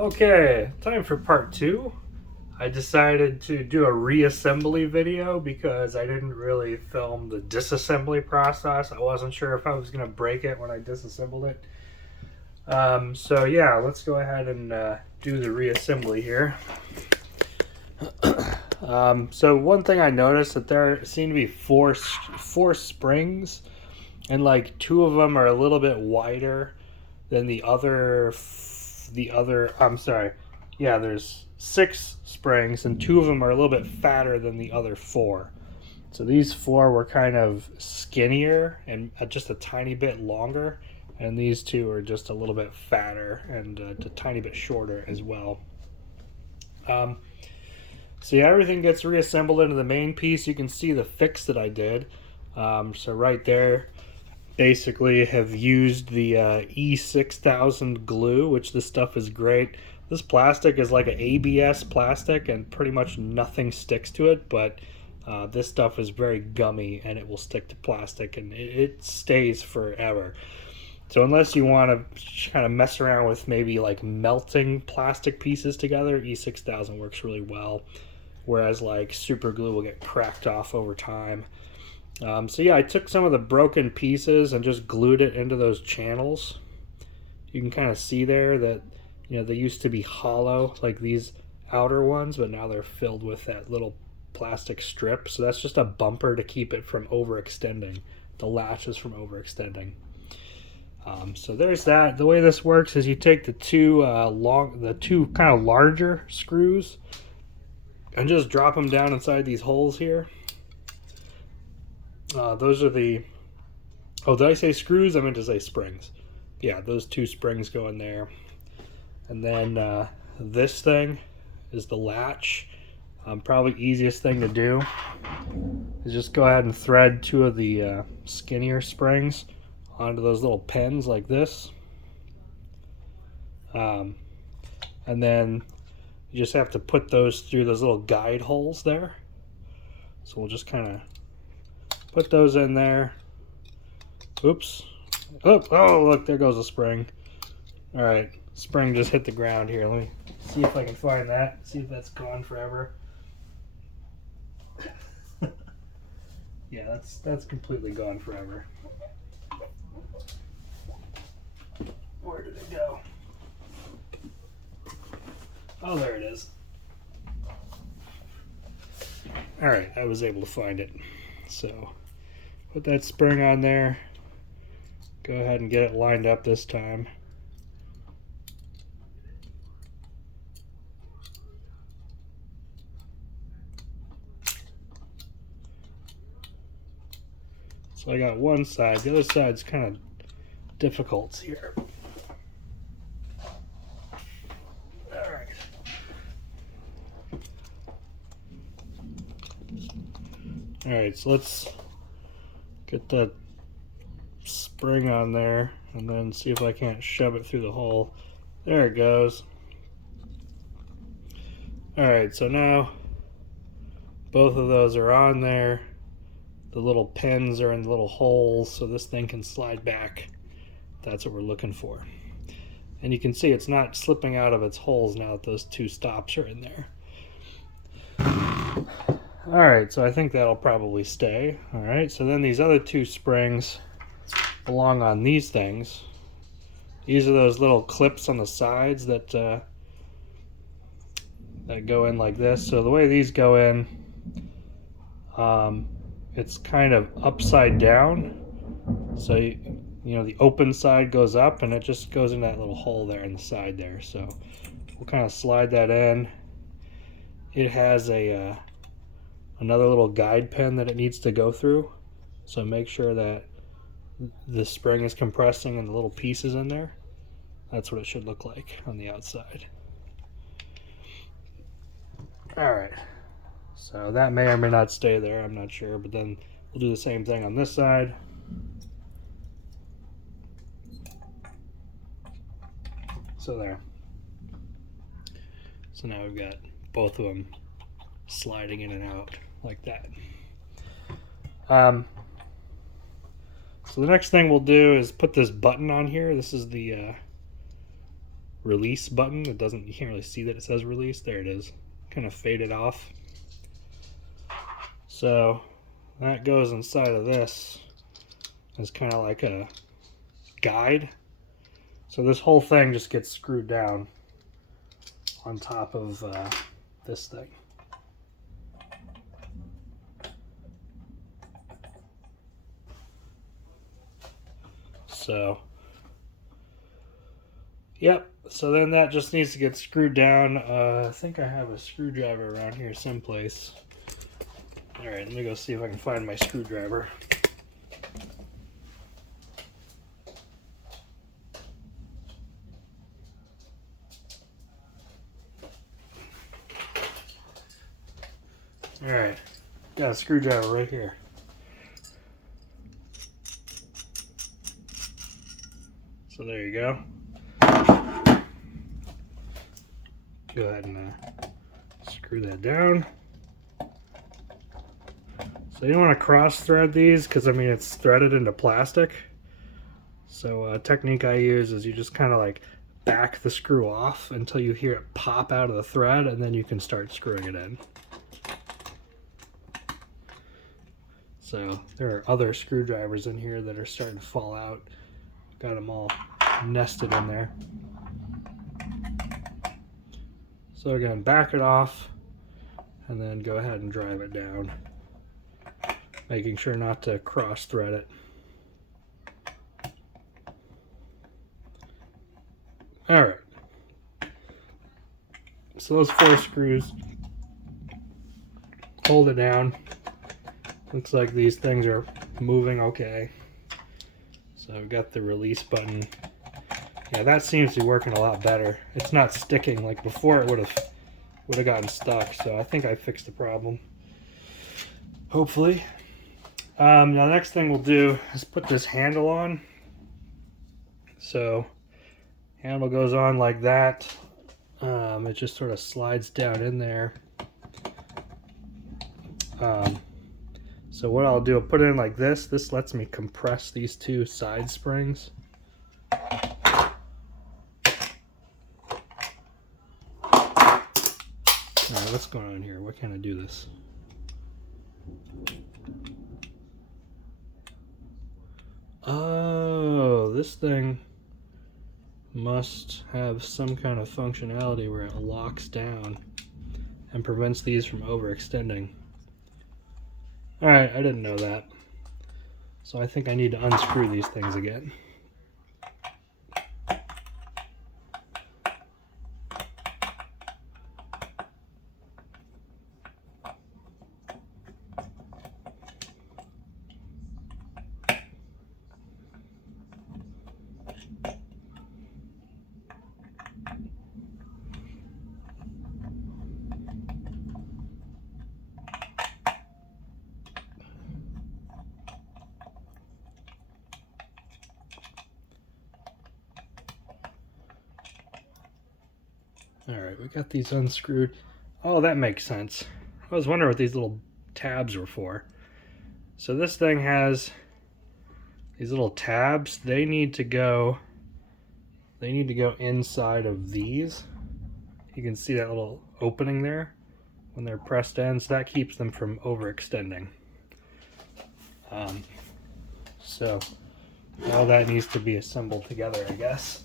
Okay, time for part two. I decided to do a reassembly video because I didn't really film the disassembly process. I wasn't sure if I was going to break it when I disassembled it. So yeah, let's go ahead and do the reassembly here. So one thing I noticed that there seem to be four springs, and like two of them are a little bit wider than the other. I'm sorry. Yeah, there's 6 springs, and 2 of them are a little bit fatter than the other 4. So these 4 were kind of skinnier and just a tiny bit longer, and these 2 are just a little bit fatter and a tiny bit shorter as well. So yeah, everything gets reassembled into the main piece. You can see the fix that I did. So right there, basically have used the E6000 glue, which this stuff is great. This plastic is like an ABS plastic and pretty much nothing sticks to it, but this stuff is very gummy and it will stick to plastic and it stays forever. So unless you want to kind of mess around with maybe like melting plastic pieces together, E6000 works really well, whereas like super glue will get cracked off over time. So yeah, I took some of the broken pieces and just glued it into those channels. You can kind of see there that, you know, they used to be hollow, like these outer ones, but now they're filled with that little plastic strip. So that's just a bumper to keep it from overextending, the latches from overextending. So there's that. The way this works is you take the two kind of larger screws and just drop them down inside these holes here. Those are the, oh, did I say screws? I meant to say springs. Yeah, those 2 springs go in there. And then this thing is the latch. Probably easiest thing to do is just go ahead and thread 2 of the skinnier springs onto those little pins like this. And then you just have to put those through those little guide holes there. So we'll just kind of put those in there. Oops. Oh, look, there goes a spring. All right, spring just hit the ground here. Let me see if I can find that. See if that's gone forever. Yeah, that's completely gone forever. Where did it go? Oh, there it is. All right, I was able to find it. So put that spring on there. Go ahead and get it lined up this time. So I got one side. The other side's kind of difficult here. All right. All right, so let's get that spring on there and then see if I can't shove it through the hole. There it goes. Alright, so now both of those are on there. The little pins are in the little holes so this thing can slide back. That's what we're looking for. And you can see it's not slipping out of its holes now that those 2 stops are in there. Alright, so I think that'll probably stay. Alright, so then these other 2 springs belong on these things. These are those little clips on the sides that go in like this. So the way these go in, it's kind of upside down. So you know the open side goes up and it just goes in that little hole there in the side there. So we'll kind of slide that in. It has a another little guide pin that it needs to go through. So make sure that the spring is compressing and the little pieces in there. That's what it should look like on the outside. Alright, so that may or may not stay there, I'm not sure, but then we'll do the same thing on this side. So there. So now we've got both of them sliding in and out like that. So the next thing we'll do is put this button on here. This is the release button. It doesn't, you can't really see that it says release. There it is, kind of faded off. So that goes inside of this as kind of like a guide. So this whole thing just gets screwed down on top of this thing. So, yep, so then that just needs to get screwed down. I think I have a screwdriver around here someplace. Alright, let me go see if I can find my screwdriver. Alright, got a screwdriver right here. So there you go. Go ahead and screw that down. So you don't want to cross thread these because I mean it's threaded into plastic. So a technique I use is you just kind of like back the screw off until you hear it pop out of the thread, and then you can start screwing it in. So there are other screwdrivers in here that are starting to fall out. Got them all nested in there. So again, back it off and then go ahead and drive it down, making sure not to cross thread it. All right. So those 4 screws hold it down. Looks like these things are moving okay. So I've got the release button. Yeah, that seems to be working a lot better. It's not sticking like before. It would have gotten stuck. So I think I fixed the problem. Hopefully. Now the next thing we'll do is put this handle on. So handle goes on like that. It just sort of slides down in there. So what I'll do, I'll put it in like this. This lets me compress these 2 side springs. Alright, what's going on here? Why can't I do this? Oh, this thing must have some kind of functionality where it locks down and prevents these from overextending. Alright, I didn't know that. So I think I need to unscrew these things again. Alright, we got these unscrewed. Oh, that makes sense. I was wondering what these little tabs were for. So this thing has these little tabs. They need to go inside of these. You can see that little opening there when they're pressed in, so that keeps them from overextending. So all that needs to be assembled together, I guess.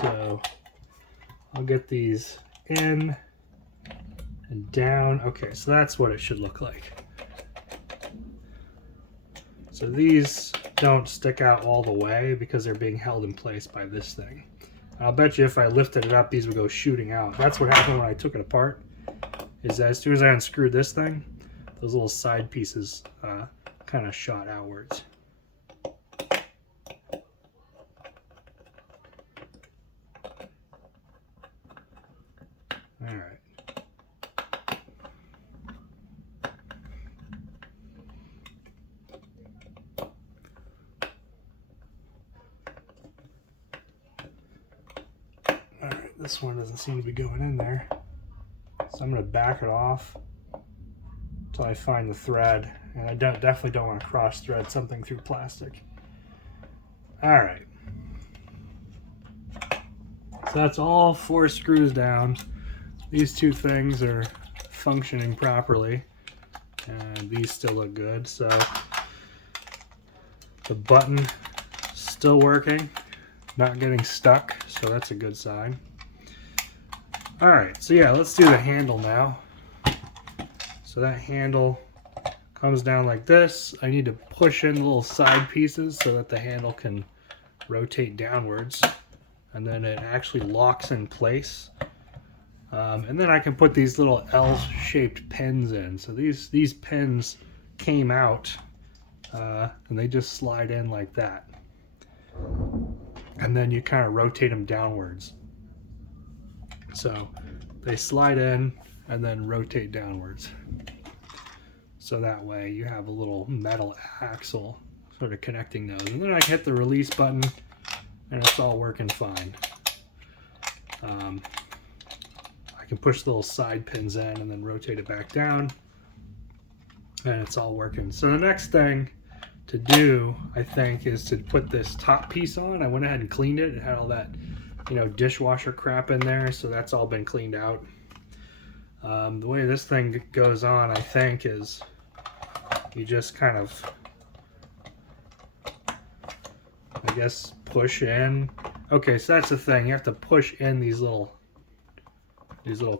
So I'll get these in and down. Okay, so that's what it should look like. So these don't stick out all the way because they're being held in place by this thing. I'll bet you if I lifted it up, these would go shooting out. That's what happened when I took it apart, is that as soon as I unscrewed this thing, those little side pieces kind of shot outwards. All right. All right, this one doesn't seem to be going in there. So I'm going to back it off until I find the thread. And I definitely don't want to cross thread something through plastic. All right. So that's all 4 screws down. These 2 things are functioning properly. And these still look good. So the button still working, not getting stuck. So that's a good sign. All right. So yeah, let's do the handle now. So that handle comes down like this. I need to push in the little side pieces so that the handle can rotate downwards, and then it actually locks in place. And then I can put these little L-shaped pins in. So these pins came out, and they just slide in like that. And then you kind of rotate them downwards. So they slide in and then rotate downwards. So that way you have a little metal axle sort of connecting those. And then I hit the release button and it's all working fine. I can push the little side pins in and then rotate it back down and it's all working. So the next thing to do, I think, is to put this top piece on. I went ahead and cleaned it. It had all that, you know, dishwasher crap in there, so that's all been cleaned out. The way this thing goes on, I think, is you just kind of, I guess, push in. Okay, so that's the thing. You have to push in these little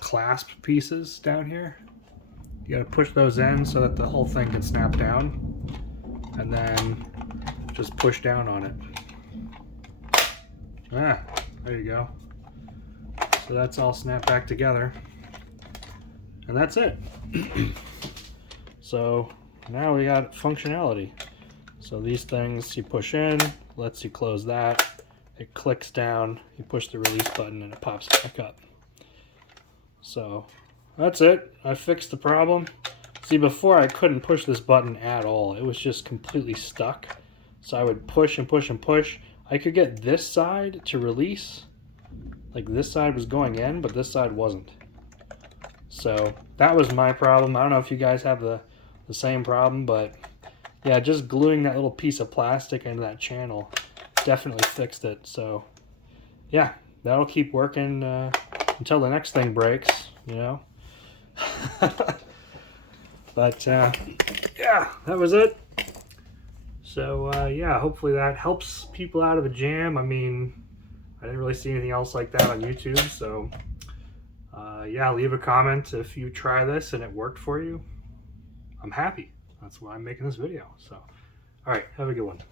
clasp pieces down here. You got to push those in so that the whole thing can snap down, and then just push down on it. Ah, there you go. So that's all snapped back together, and that's it. So now we got functionality. So these things you push in, lets you close that. It clicks down, you push the release button and it pops back up. So that's it. I fixed the problem. See, before I couldn't push this button at all. It was just completely stuck. So I would push and push and push. I could get this side to release. Like this side was going in, but this side wasn't. So that was my problem. I don't know if you guys have the same problem, but yeah, just gluing that little piece of plastic into that channel definitely fixed it. So yeah, that'll keep working until the next thing breaks, you know. But yeah, that was it. So yeah, hopefully that helps people out of a jam. I mean, I didn't really see anything else like that on YouTube, so yeah, leave a comment if you try this and it worked for you. I'm happy. That's why I'm making this video. So, all right, have a good one.